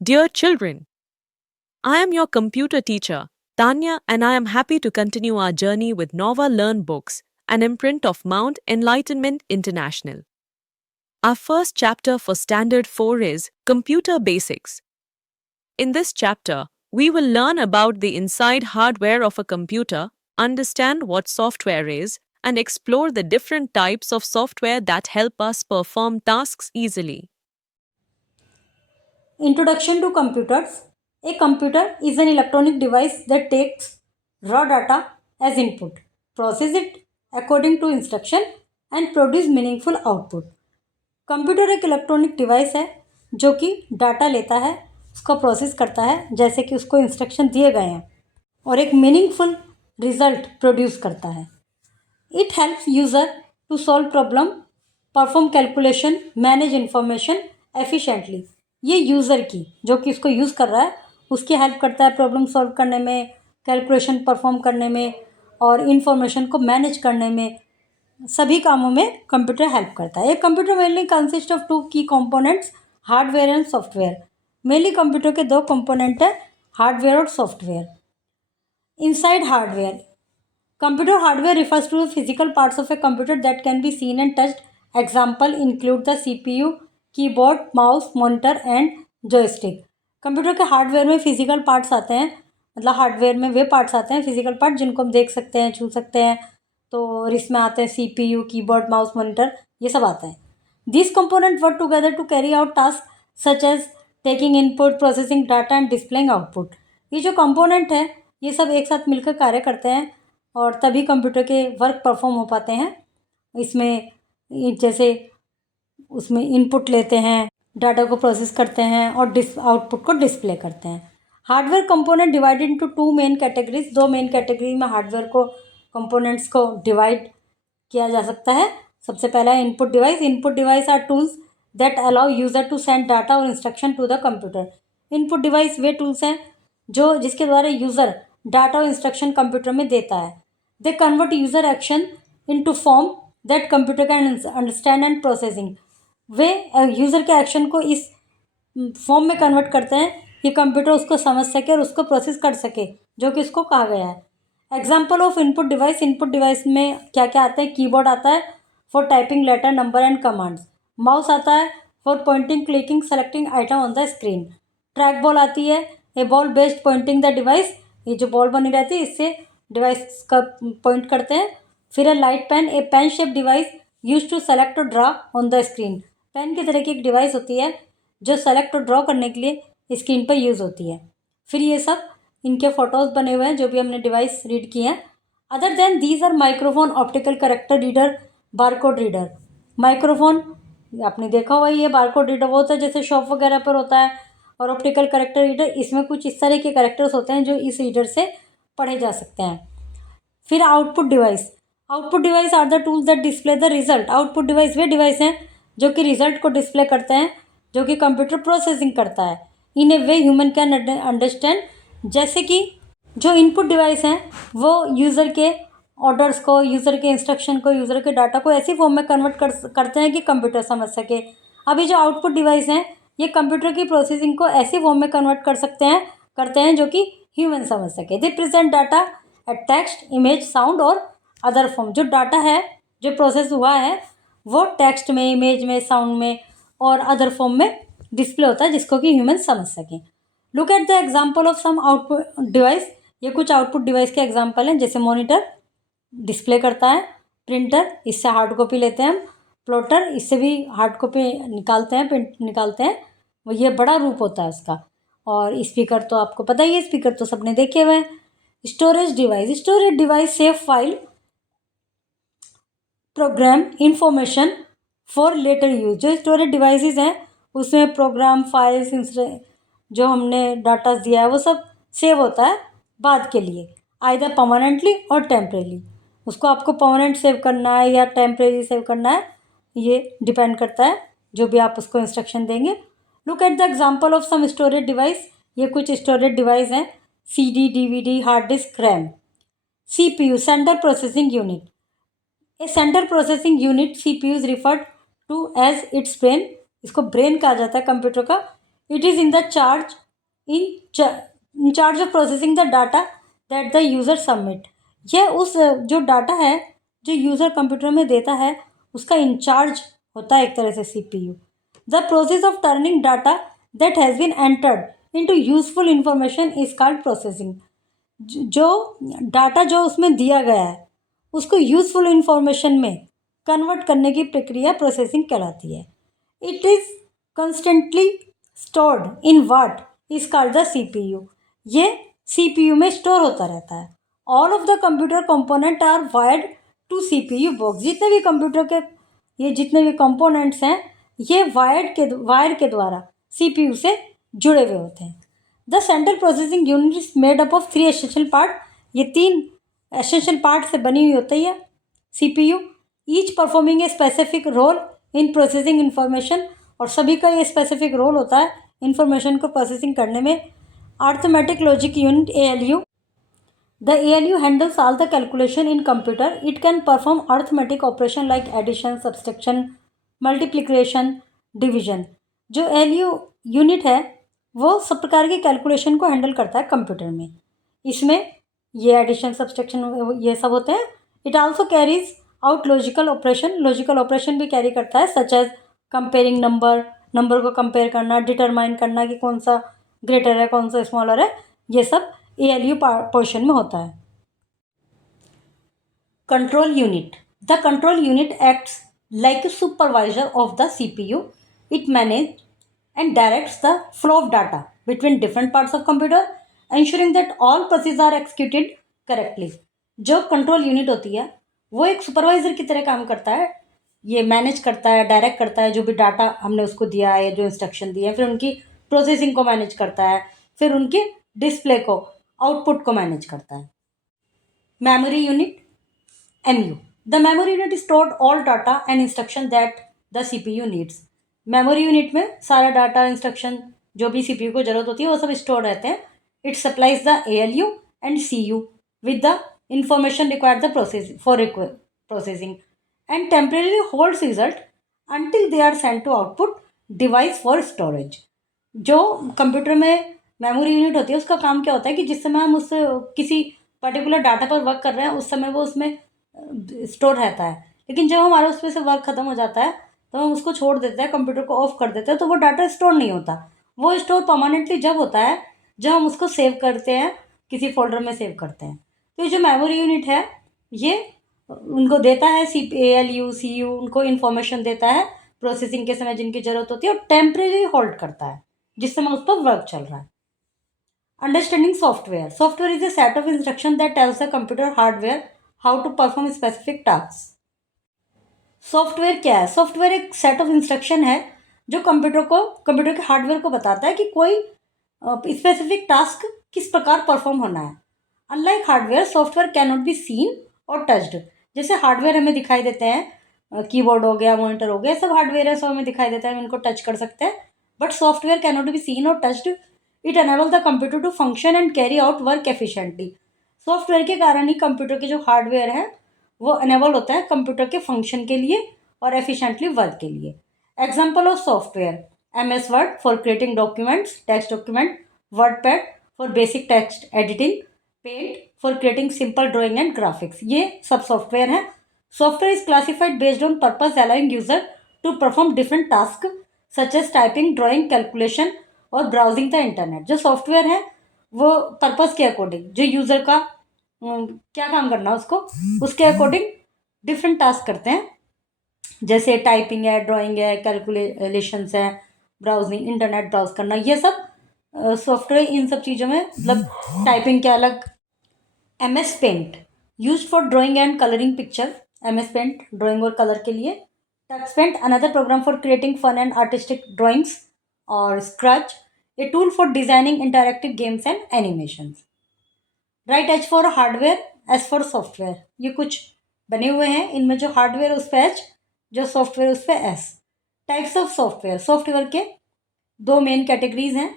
Dear children, I am your computer teacher, Tanya, and I am happy to continue our journey with Nova Learn Books, an imprint of Mount Enlightenment International. Our first chapter for Standard 4 is Computer Basics. In this chapter, we will learn about the inside hardware of a computer, understand what software is, and explore the different types of software that help us perform tasks easily. Introduction to computers. A computer is an electronic device that takes raw data as input, process it according to instruction and produce meaningful output. Computer एक electronic device है जो कि data लेता है, उसको process करता है जैसे कि उसको इंस्ट्रक्शन दिए गए हैं और एक मीनिंगफुल रिजल्ट प्रोड्यूस करता है. It helps user to solve problem, perform calculation, manage information efficiently. ये यूज़र की जो कि इसको यूज़ कर रहा है उसकी हेल्प करता है प्रॉब्लम सॉल्व करने में, कैलकुलेशन परफॉर्म करने में और इन्फॉर्मेशन को मैनेज करने में. सभी कामों में कंप्यूटर हेल्प करता है. एक computer mainly consist of two key components, hardware and software. Mainly computer के दो कंपोनेंट हैं, हार्डवेयर और software. Inside hardware. Computer hardware refers to physical parts of a computer that can be seen and touched. Example include the CPU, keyboard, mouse, monitor and joystick. Computer के hardware में physical parts आते हैं, मतलब hardware में वे parts आते हैं physical part जिनको हम देख सकते हैं, छू सकते हैं. तो इसमें आते हैं CPU, कीबोर्ड, माउस, मॉनिटर, ये सब आता है. These components work together to carry out tasks such as taking input, processing data and displaying output. ये जो कंपोनेंट है ये सब एक साथ मिलकर कार्य करते हैं और तभी कंप्यूटर के वर्क परफॉर्म हो पाते हैं. इसमें जैसे उसमें इनपुट लेते हैं, डाटा को प्रोसेस करते हैं और आउटपुट को डिस्प्ले करते हैं. Hardware component divided into two main categories. दो मेन कैटेगरी में हार्डवेयर को कंपोनेंट्स को डिवाइड किया जा सकता है. सबसे पहला है input device. Input device are tools that allow user to send data और instruction to the computer. Input device वे टूल्स हैं जिसके द्वारा यूज़र डाटा और इंस्ट्रक्शन कंप्यूटर में देता है. They convert user action into form that computer can understand and processing. Way user के एक्शन को इस फॉर्म में कन्वर्ट करते हैं कि कंप्यूटर उसको समझ सके और उसको प्रोसेस कर सके जो कि उसको कहा गया है. Example of input device. Input device में क्या क्या आता है? कीबोर्ड आता है for typing letter, number and commands. Mouse आता है for pointing, clicking, selecting item on the screen. Track ball आती है, a ball based pointing the device. ये जो बॉल बनी रहती है इससे डिवाइस का पॉइंट करते हैं. फिर है light pen, a pen shape device use to select और draw on the screen. Pen की तरह की एक डिवाइस होती है जो सेलेक्ट और ड्रॉ करने के लिए स्क्रीन पर यूज़ होती है. फिर ये सब इनके फोटोज़ बने हुए हैं जो भी हमने डिवाइस रीड किए हैं. Other than these are microphone, optical character reader, barcode reader. Microphone आपने देखा हुआ ही है, बारकोड रीडर वो होता है जैसे शॉप वगैरह पर होता है. और ऑप्टिकल करेक्टर रीडर, इसमें कुछ इस तरह के करेक्टर्स होते हैं जो इस रीडर से पढ़े जा सकते हैं. फिर output device. Output device are the tools that display the result. Output device वे डिवाइस हैं जो कि रिजल्ट को डिस्प्ले करते हैं जो कि कंप्यूटर प्रोसेसिंग करता है इन ए वे ह्यूमन कैन अंडरस्टैंड. जैसे कि जो इनपुट डिवाइस हैं वो यूज़र के ऑर्डर्स को, यूज़र के इंस्ट्रक्शन को, यूज़र के डाटा को ऐसी फॉर्म में कन्वर्ट करते हैं कि कंप्यूटर समझ सके. अभी जो आउटपुट डिवाइस हैं ये कंप्यूटर की प्रोसेसिंग को ऐसी फॉर्म में कन्वर्ट करते हैं जो कि ह्यूमन समझ सके. दे present data at text, image, sound और अदर फॉर्म. जो डाटा है जो प्रोसेस हुआ है वो टेक्स्ट में, इमेज में, साउंड में और अदर फॉर्म में डिस्प्ले होता है जिसको कि ह्यूमन समझ सकें. Look at the example of some output device. ये कुछ आउटपुट डिवाइस के एग्जाम्पल हैं जैसे मॉनिटर डिस्प्ले करता है, प्रिंटर इससे हार्ड कॉपी लेते हैं हम, प्लॉटर इससे भी हार्ड कॉपी निकालते हैं, प्रिंट निकालते हैं, वो ये बड़ा रूप होता है उसका. और स्पीकर तो आपको पता ही है, स्पीकर तो सबने देखे हुए हैं. Storage device. Storage device save file, program, information for later use. जो स्टोरेज डिवाइसेस हैं उसमें प्रोग्राम, फाइल्स, जो हमने डाटा दिया है वो सब सेव होता है बाद के लिए, आइदर परमानेंटली और टेम्परेरी. उसको आपको परमानेंट सेव करना है या टेम्परेरी सेव करना है ये डिपेंड करता है जो भी आप उसको इंस्ट्रक्शन देंगे. Look at the example of some storage device. ये कुछ स्टोरेज डिवाइस हैं, CD, DVD, hard disk, RAM. CPU, central processing unit. A central processing unit CPU is referred to as its brain. इसको brain कहा जाता है computer का. It is in charge of processing the data that the user submit. यह उस जो data है जो यूज़र कंप्यूटर में देता है उसका इंचार्ज होता है एक तरह से CPU. The process of turning data that has been entered into useful information is called processing. जो डाटा जो उसमें दिया गया है उसको यूज़फुल इंफॉर्मेशन में कन्वर्ट करने की प्रक्रिया प्रोसेसिंग कहलाती है. It is constantly stored in what is called the CPU. ये CPU में स्टोर होता रहता है. All of the computer component are wired to CPU box. जितने भी कंप्यूटर के ये जितने भी कंपोनेंट्स हैं ये वायर के द्वारा CPU से जुड़े हुए होते हैं. The central processing unit is made up of 3 essential part. ये 3 एसेंशियल पार्ट से बनी हुई होती है CPU. Each performing a specific role in processing information. और सभी का ये स्पेसिफिक रोल होता है इंफॉर्मेशन को प्रोसेसिंग करने में. Arithmetic logic unit ALU. The ALU handles all the calculation in computer. It can perform arithmetic operation like addition, subtraction, multiplication, division. जो ALU यूनिट है वो सब प्रकार की कैलकुलेशन को हैंडल करता है कंप्यूटर में. इसमें ये एडिशन सब्सट्रैक्शन ये सब होते हैं. It also carries out logical operation भी कैरी करता है सच एज कंपेयरिंग नंबर को कंपेयर करना, डिटरमाइन करना कि कौन सा ग्रेटर है कौन सा स्मॉलर है. ये सब ALU पोर्शन में होता है. Control unit. The control unit acts like a supervisor of the CPU. It manage and directs the flow of data between different parts of computer, ensuring that all processes are executed correctly. जो control unit होती है वो एक supervisor की तरह काम करता है. ये मैनेज करता है, डायरेक्ट करता है जो भी डाटा हमने उसको दिया है, जो इंस्ट्रक्शन दिए हैं, फिर उनकी प्रोसेसिंग को मैनेज करता है, फिर उनके डिस्प्ले को आउटपुट को मैनेज करता है. Memory unit MU. The memory unit stored all data and instruction that the CPU needs. Memory unit में सारा डाटा इंस्ट्रक्शन जो भी CPU को ज़रूरत होती है वो सब स्टोर रहते हैं. It supplies the ALU and CU with the information required the processing and temporary holds result until they are send to output device for storage. जो कंप्यूटर में मेमोरी यूनिट होती है उसका काम क्या होता है कि जिस समय हम उस किसी पर्टिकुलर डाटा पर वर्क कर रहे हैं उस समय वो उसमें स्टोर रहता है. लेकिन जब हमारा उसमें से वर्क ख़त्म हो जाता है तो हम उसको छोड़ देते हैं, कंप्यूटर को ऑफ कर देते हैं, तो वो डाटा स्टोर नहीं होता. वो स्टोर परमानेंटली जब होता है जब हम उसको सेव करते हैं, किसी फोल्डर में सेव करते हैं. तो ये जो मेमोरी यूनिट है ये उनको देता है ALU CU उनको इन्फॉर्मेशन देता है प्रोसेसिंग के समय जिनकी ज़रूरत होती है और टेम्परेरी होल्ड करता है जिस समय उस पर वर्क चल रहा है. Understanding software. Software is a set of instruction that tells the computer hardware how to perform specific task. Software क्या है? सॉफ्टवेयर एक सेट ऑफ इंस्ट्रक्शन है जो कंप्यूटर के हार्डवेयर को बताता है कि कोई स्पेसिफिक टास्क किस प्रकार परफॉर्म होना है. Unlike hardware software can not be seen और टच्ड. जैसे हार्डवेयर हमें दिखाई देते हैं, कीबोर्ड हो गया, मॉनिटर हो गया, सब हार्डवेयर है, सब हमें दिखाई देता है, हम इनको टच कर सकते हैं. But software can not be seen और touched. It enable the computer to function and carry out work efficiently. Software के कारण ही कंप्यूटर के जो हार्डवेयर है वो अनेबल होता है कंप्यूटर के फंक्शन के लिए और एफिशिएंटली वर्क के लिए. Example of software: MS word for creating documents, text document, wordpad for basic text editing, paint for creating simple drawing and graphics. ये सब सॉफ्टवेयर हैं. Software is classified based on purpose allowing user to perform different task such as typing, drawing, calculation और browsing the internet. जो software है वो purpose के according जो user का क्या काम करना है उसको उसके अकॉर्डिंग डिफरेंट टास्क करते हैं. जैसे टाइपिंग है, ड्राइंग है, कैलकुलेशंस है, ब्राउजिंग, इंटरनेट ब्राउज करना, ये सब सॉफ्टवेयर इन सब चीज़ों में मतलब टाइपिंग के अलग. MS Paint use for drawing and colouring picture. MS Paint drawing और कलर के लिए. Tux Paint another program for creating fun and artistic drawings. और Scratch a tool for designing interactive games and animations. Right H for hardware, S for software. ये कुछ बने हुए हैं, इनमें जो हार्डवेयर उस पर एच, जो सॉफ्टवेयर उस पर एस. Types of software. सॉफ्टवेयर के 2 मेन कैटेगरीज हैं: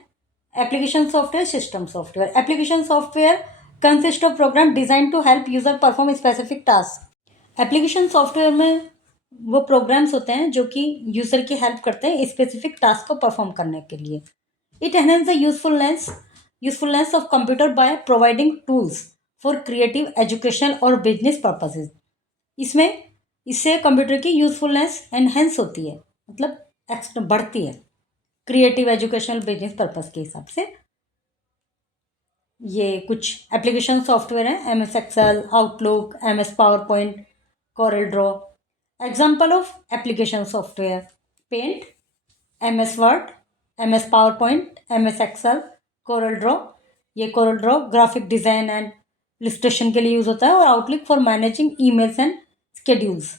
application software, system software. Application software consist of program design to help user perform specific task. Application software में वो प्रोग्राम्स होते हैं जो कि यूजर की हेल्प करते हैं स्पेसिफिक टास्क को परफॉर्म करने के लिए. It enhances the usefulness of computer by providing tools for creative, educational और business purposes. इससे कंप्यूटर की यूजफुलनेस एनहेंस होती है, मतलब बढ़ती है क्रिएटिव, एजुकेशनल, बिजनेस पर्पस के हिसाब से. ये कुछ एप्लीकेशन सॉफ्टवेयर हैं, MS Excel, Outlook, MS Power Point, Corel Draw. Example of application software: Paint, MS Word, MS Power Point, MS Excel, Corel Draw. ये Corel Draw graphic design and illustration के लिए use होता है, और Outlook for managing emails and schedules.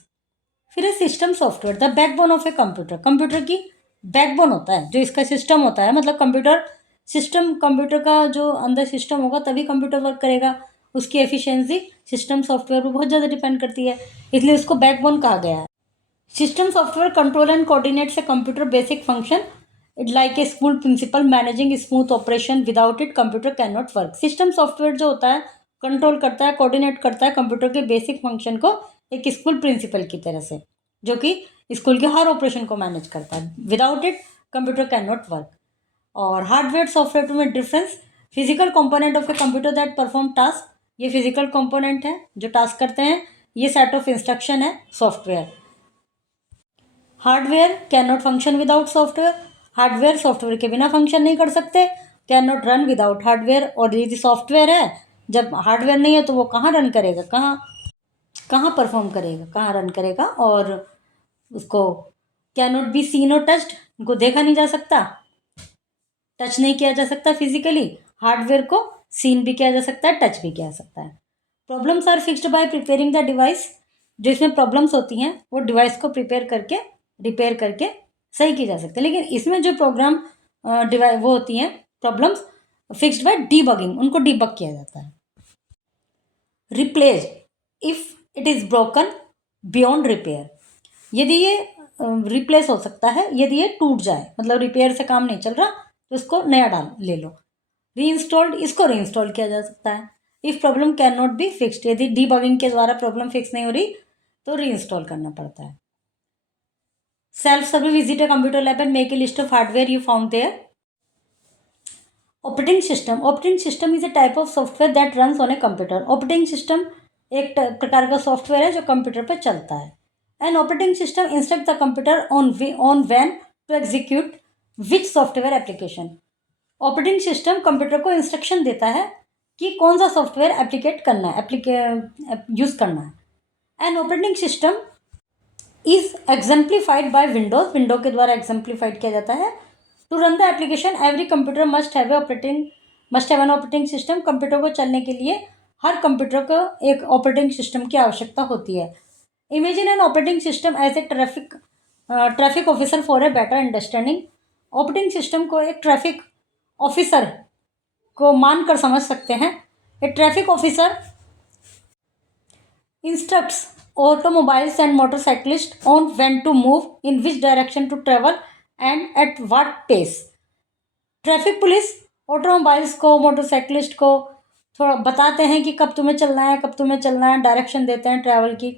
फिर है system software, the backbone of a computer. Computer की backbone होता है, जो इसका सिस्टम होता है, मतलब कंप्यूटर का जो अंदर सिस्टम होगा तभी कंप्यूटर वर्क करेगा. उसकी एफिशिएंसी सिस्टम सॉफ्टवेयर पर बहुत ज़्यादा डिपेंड करती है, इसलिए उसको बैकबोन कहा गया है. System software control and coordinates a computer basic function it like a school principal managing smooth operation. Without it computer can not work. System software जो होता है कंट्रोल करता है, कोऑर्डिनेट करता है कंप्यूटर के बेसिक फंक्शन को एक स्कूल प्रिंसिपल की तरह से, जो कि स्कूल के हर ऑपरेशन को मैनेज करता है. Without it computer can not work. और हार्डवेयर सॉफ्टवेयर में difference: physical component of a computer that perform task. ये फिजिकल कंपोनेंट है जो टास्क करते हैं. ये सेट ऑफ इंस्ट्रक्शन है software. Hardware can not function without software. Hardware software के बिना फंक्शन नहीं कर सकते. Can not run without hardware. और यदि सॉफ्टवेयर है, जब हार्डवेयर नहीं है तो वो कहाँ रन करेगा, कहाँ परफॉर्म करेगा, कहाँ रन करेगा. और उसको कैन नॉट बी सीन और टच्ड, उनको देखा नहीं जा सकता, टच नहीं किया जा सकता फिजिकली. हार्डवेयर को सीन भी किया जा सकता है, टच भी किया जा सकता है. Problems are fixed by preparing the device. जो इसमें प्रॉब्लम्स होती हैं वो डिवाइस को रिपेयर करके सही की जा सकती है. लेकिन इसमें जो प्रोग्राम वो होती हैं प्रॉब्लम्स फिक्स्ड बाय डीबगिंग, उनको डीबग किया जाता है. Replace if it is broken beyond repair. यदि ये रिप्लेस हो सकता है यदि ये टूट जाए, मतलब रिपेयर से काम नहीं चल रहा तो इसको नया ले लो. रीइंस्टॉल्ड, इसको रीइंस्टॉल किया जा सकता है. If problem can not be fixed, यदि डीबगिंग के द्वारा प्रॉब्लम फिक्स नहीं हो रही तो रीइंस्टॉल करना पड़ता है. Self survey, visit a computer lab and make a list of hardware you found there. Operating system is a type of software that runs on a computer. Operating system एक प्रकार का सॉफ्टवेयर है जो computer पर चलता है. An operating system instruct the computer on when to execute which software application. Operating system computer को instruction देता है कि कौन सा सॉफ्टवेयर एप्लीकेट करना है, यूज़ करना है. An operating system is exemplified by Windows. Window के द्वारा एग्जाम्प्लीफाइड किया जाता है. To run the application every computer must have an operating system. Computer को चलने के लिए हर कंप्यूटर को एक ऑपरेटिंग सिस्टम की आवश्यकता होती है. Imagine an operating system as a traffic officer for a better understanding. Operating system को एक ट्रैफिक ऑफिसर को मानकर समझ सकते हैं. A traffic officer instructs automobiles and motorcyclists on when to move, in which direction to travel and at what pace. Traffic police automobiles को, motorcyclist को थोड़ा बताते हैं कि कब तुम्हें चलना है, डायरेक्शन देते हैं ट्रैवल की.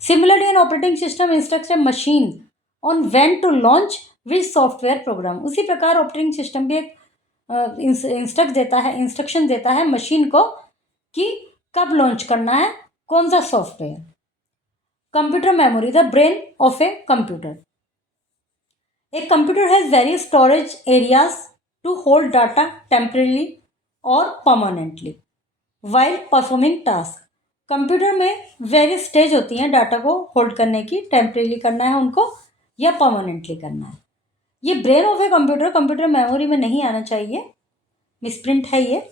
Similarly an operating system instructs a machine on when to launch which software program. उसी प्रकार ऑपरेटिंग सिस्टम भी एक इंस्ट्रक्शन देता है मशीन को कि कब लॉन्च करना है कौन सा software. Computer memory, the brain of a computer. A computer has various storage areas to hold data temporarily or permanently while performing tasks. Computer में वेरियस स्टेज होती हैं डाटा को होल्ड करने की. टेम्परेली करना है उनको या परमानेंटली करना है. ये brain of a computer memory में नहीं आना चाहिए, मिसप्रिंट है ये.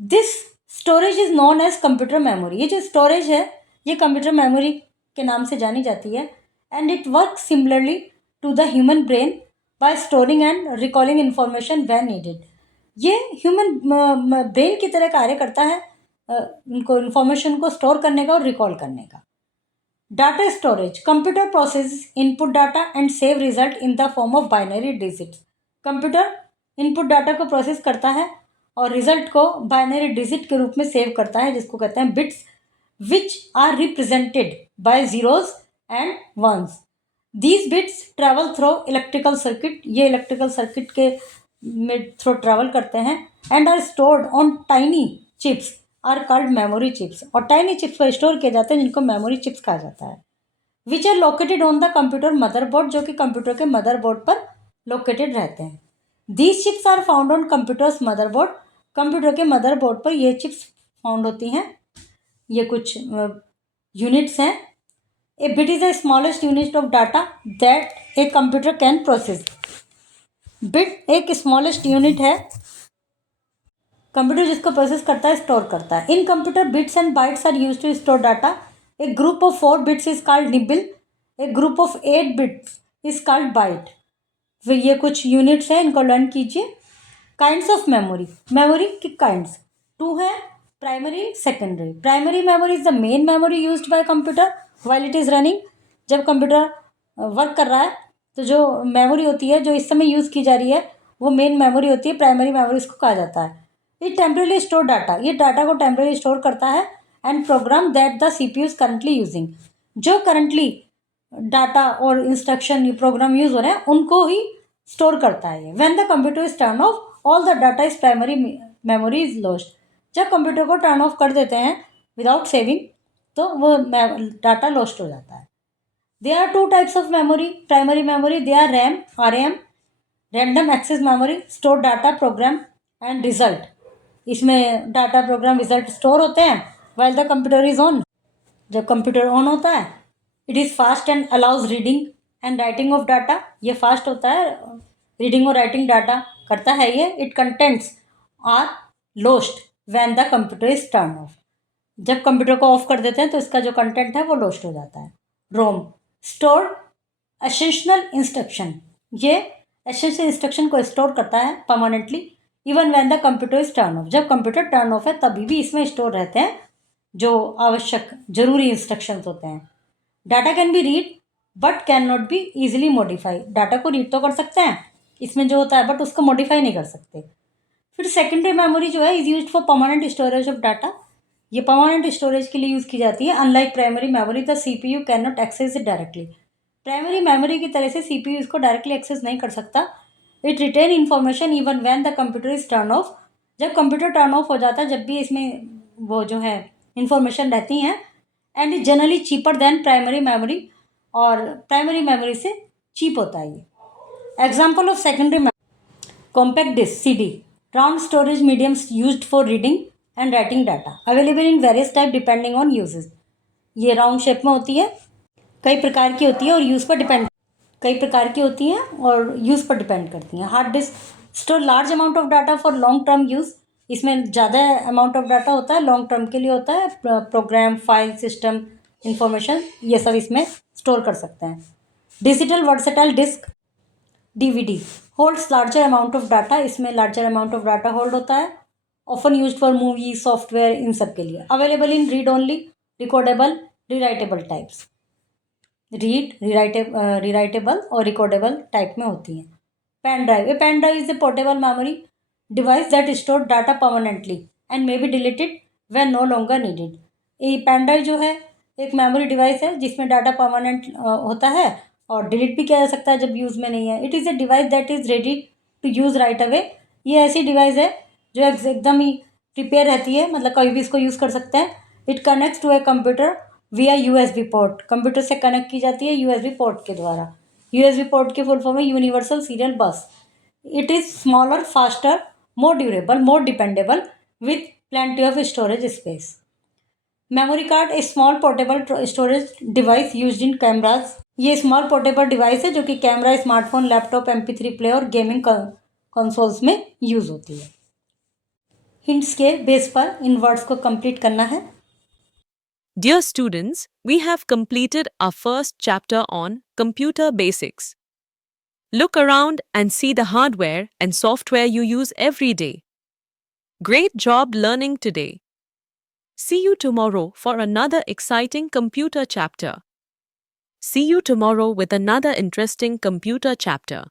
This storage is known as computer memory. ये जो स्टोरेज है ये कंप्यूटर मेमोरी के नाम से जानी जाती है. And it work similarly to the human brain by storing and recalling information when needed. ये ह्यूमन ब्रेन की तरह कार्य करता है, उनको इन्फॉर्मेशन को स्टोर करने का और रिकॉल करने का. Data storage, computer process input data and save result in the form of binary digits. Computer input data को प्रोसेस करता है और रिजल्ट को बाइनरी डिजिट के रूप में सेव करता है, जिसको कहते हैं bits, which are represented by zeros and ones. These bits travel through electrical circuit. ये electrical circuit के थ्रू ट्रेवल करते हैं and are stored on tiny chips are called memory chips, और टाइनी चिप्स पर स्टोर किए जाते हैं जिनको मेमोरी चिप्स कहा जाता है। Which are located on the computer motherboard, जो कि कंप्यूटर के मदरबोर्ड पर लोकेटेड रहते हैं। These chips are found on computer's motherboard, computer के मदरबोर्ड पर ये चिप्स फाउंड होती हैं। ये कुछ यूनिट्स हैं। A bit is the smallest unit of data that a computer can process. Bit एक स्मॉलेस्ट यूनिट है कंप्यूटर जिसको प्रोसेस करता है, स्टोर करता है। In computer bits and bytes are use to store data. A group of 4 bits is called nibble, a group of 8 bits is called byte. फिर ये कुछ यूनिट्स हैं, इनको लर्न कीजिए। काइंड्स ऑफ मेमोरी, मेमोरी की kinds 2 हैं, primary secondary. Primary memory is the main memory used by computer while it is running. जब computer work कर रहा है तो जो मेमोरी होती है जो इस समय यूज़ की जा रही है वो मेन मेमोरी होती है, प्राइमरी मेमोरी इसको कहा जाता है। ये टेम्परेली स्टोर डाटा, ये डाटा को टेम्परेली स्टोर करता है। And program that the CPU is currently using, जो करंटली डाटा और इंस्ट्रक्शन प्रोग्राम यूज हो रहे हैं उनको ही स्टोर करता है। When the computer is turn off all the data is primary memory is lost. जब कंप्यूटर को टर्न ऑफ कर देते हैं विदाउट सेविंग तो वो डाटा लॉस्ट हो जाता है। There are 2 types of memory, primary memory, they are RAM, RAM, random access memory, store data program and result. इसमें डाटा प्रोग्राम रिजल्ट स्टोर होते हैं while the computer is on. जब computer on होता है it is fast and allows reading and writing of data, ये fast होता है, reading और राइटिंग डाटा करता है ये। Its contents are lost when the computer is turn off, जब कंप्यूटर को ऑफ कर देते हैं तो इसका जो कंटेंट है वो लोस्ट हो जाता है। रोम, स्टोर एसेंशियल इंस्ट्रक्शन, ये एसेंशियल इंस्ट्रक्शन को स्टोर करता है permanently even when the computer is turn off. जब कंप्यूटर टर्न ऑफ है तभी भी इसमें स्टोर रहते हैं जो आवश्यक जरूरी इंस्ट्रक्शंस होते हैं। Data can be read but can not be easily modify, data को रीड तो कर सकते हैं इसमें जो होता है बट उसको मॉडिफाई नहीं कर सकते। फिर सेकेंडरी मेमोरी जो है is used for permanent storage of data, ये परमानेंट स्टोरेज के लिए यूज़ की जाती है। Unlike primary memory the CPU can not access it directly, primary memory की तरह से CPU इसको डायरेक्टली एक्सेस नहीं कर सकता। It retain information even when the computer is turn off, जब कंप्यूटर टर्न ऑफ हो जाता है जब भी इसमें वो जो है इन्फॉर्मेशन रहती हैं। And is generally cheaper than primary memory, और प्राइमरी मेमोरी से चीप होता है ये। Example of secondary memory, compact disk CD, round storage mediums used for reading and writing data, available in various type depending on uses. ये round shape में होती है, कई प्रकार की होती है और यूज़ पर डिपेंड, कई प्रकार की होती हैं और यूज़ पर डिपेंड करती हैं। Hard disk store large amount of data for long term use, इसमें ज़्यादा अमाउंट ऑफ डाटा होता है, लॉन्ग टर्म के लिए होता है। प्रोग्राम, फाइल सिस्टम, इंफॉर्मेशन ये सब इसमें स्टोर कर सकते हैं। Digital versatile disc DVD holds larger amount of data, इसमें larger amount of data hold होता है। Often use for movie, software, इन सब के लिए। Available in read only, recordable, rewritable types, read, rewritable और रिकॉर्डेबल टाइप में होती हैं। Pen drive, a pen drive is a portable memory device that store data permanently and may be deleted when no longer needed. ये pen drive जो है एक memory device है जिसमें डाटा परमानेंट होता है और डिलीट भी किया जा सकता है जब यूज़ में नहीं है। It is a device that is ready to use right away, ये ऐसी डिवाइस है जो एकदम ही प्रिपेयर रहती है, मतलब कभी भी इसको यूज़ कर सकते हैं। It connects to a computer via USB port, computer से कनेक्ट की जाती है USB पोर्ट के द्वारा। USB पोर्ट के फुल फॉर्म है universal serial bus. It is smaller, faster, more durable, more dependable with plenty of storage space. Memory card a small portable storage device used in cameras, ये small portable device है जो कि camera, smartphone, laptop, MP3 player और gaming consoles में use होती है। Hints के base पर इन वर्ड्स को कंप्लीट करना है। Dear students, we have completed our first chapter on computer basics. Look around and see the hardware and software you use every day. Great job learning today. See you tomorrow for another exciting computer chapter. See you tomorrow with another interesting computer chapter.